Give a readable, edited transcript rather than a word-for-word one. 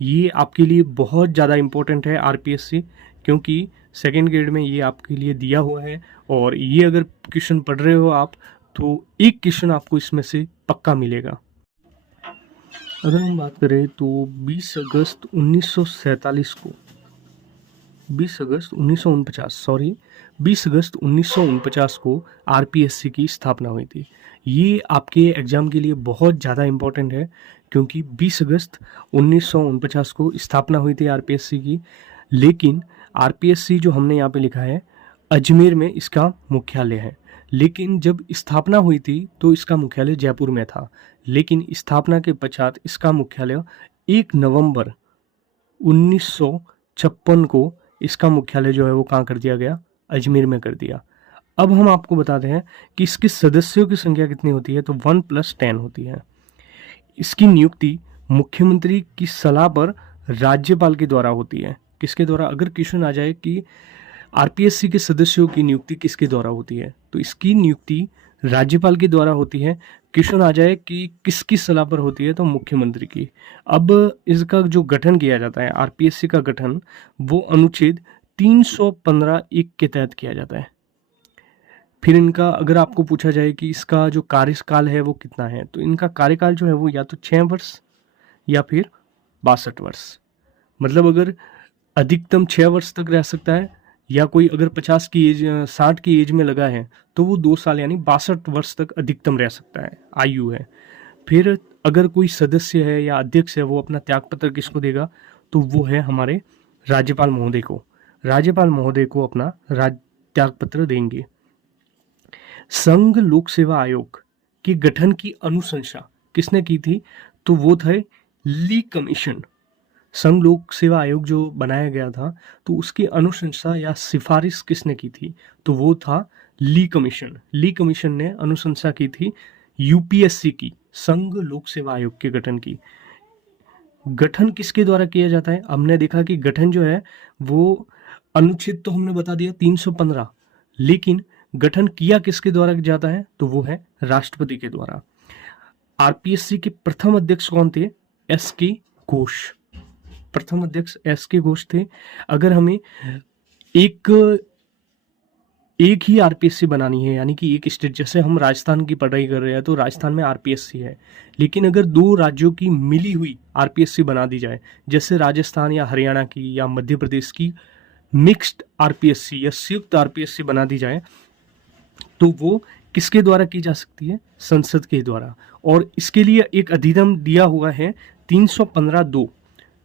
ये आपके लिए बहुत ज़्यादा इम्पोर्टेंट है आरपीएससी, क्योंकि सेकेंड ग्रेड में ये आपके लिए दिया हुआ है। और ये अगर क्वेश्चन पढ़ रहे हो आप, तो एक क्वेश्चन आपको इसमें से पक्का मिलेगा। अगर हम बात करें तो 20 अगस्त 1947 को 20 अगस्त 1949 सॉरी 20 अगस्त 1949 को आरपीएससी की स्थापना हुई थी। ये आपके एग्ज़ाम के लिए बहुत ज़्यादा इम्पोर्टेंट है, क्योंकि 20 अगस्त 1949 को स्थापना हुई थी आरपीएससी की। लेकिन आरपीएससी जो हमने यहाँ पे लिखा है, अजमेर में इसका मुख्यालय है। लेकिन जब स्थापना हुई थी तो इसका मुख्यालय जयपुर में था। लेकिन स्थापना के पश्चात इसका मुख्यालय 1 नवंबर 1956 को इसका मुख्यालय जो है वो कहाँ कर दिया गया, अजमेर में कर दिया। अब हम आपको बताते हैं कि इसके सदस्यों की संख्या कितनी होती है, तो 1+10 होती है। इसकी नियुक्ति मुख्यमंत्री की सलाह पर राज्यपाल के द्वारा होती है। किसके द्वारा? अगर क्वेश्चन आ जाए कि आरपीएससी के सदस्यों की नियुक्ति किसके द्वारा होती है, तो इसकी नियुक्ति राज्यपाल के द्वारा होती है। क्वेश्चन आ जाए कि किसकी सलाह पर होती है, तो मुख्यमंत्री की। अब इसका जो गठन किया जाता है, आरपीएससी का गठन, वो अनुच्छेद 315(1) के तहत किया जाता है। फिर इनका अगर आपको पूछा जाए कि इसका जो कार्यकाल है वो कितना है, तो इनका कार्यकाल जो है वो या तो 6 वर्ष या फिर 62 वर्ष। मतलब अगर अधिकतम 6 वर्ष तक रह सकता है, या कोई अगर 50 की एज 60 की एज में लगा है तो वो 2 साल यानी 62 वर्ष तक अधिकतम रह सकता है, आयु है। फिर अगर कोई सदस्य है या अध्यक्ष है, वो अपना त्यागपत्र किसको देगा, तो वो है हमारे राज्यपाल महोदय को। राज्यपाल महोदय को अपना त्यागपत्र देंगे। संघ लोक सेवा आयोग के गठन की अनुशंसा किसने की थी, तो वो थे ली कमीशन। संघ लोक सेवा आयोग जो बनाया गया था, तो उसकी अनुशंसा या सिफारिश किसने की थी, तो वो था ली कमीशन। ली कमीशन ने अनुशंसा की थी यूपीएससी की, संघ लोक सेवा आयोग के गठन की। गठन किसके द्वारा किया जाता है? हमने देखा कि गठन जो है वो अनुच्छेद तो हमने बता दिया 315, लेकिन गठन किया किसके द्वारा जाता है, तो वो है राष्ट्रपति के द्वारा। आरपीएससी के प्रथम अध्यक्ष कौन थे? एस के घोष। प्रथम अध्यक्ष एस के घोष थे। अगर हमें एक ही आरपीएससी बनानी है, यानी कि एक स्टेट, जैसे हम राजस्थान की पढ़ाई कर रहे हैं तो राजस्थान में आरपीएससी है, लेकिन अगर 2 राज्यों की मिली हुई आरपीएससी बना दी जाए, जैसे राजस्थान या हरियाणा की या मध्य प्रदेश की मिक्स्ड आरपीएससी या संयुक्त आरपीएससी बना दी जाए, तो वो किसके द्वारा की जा सकती है? संसद के द्वारा। और इसके लिए एक अधिनियम दिया हुआ है 315(2),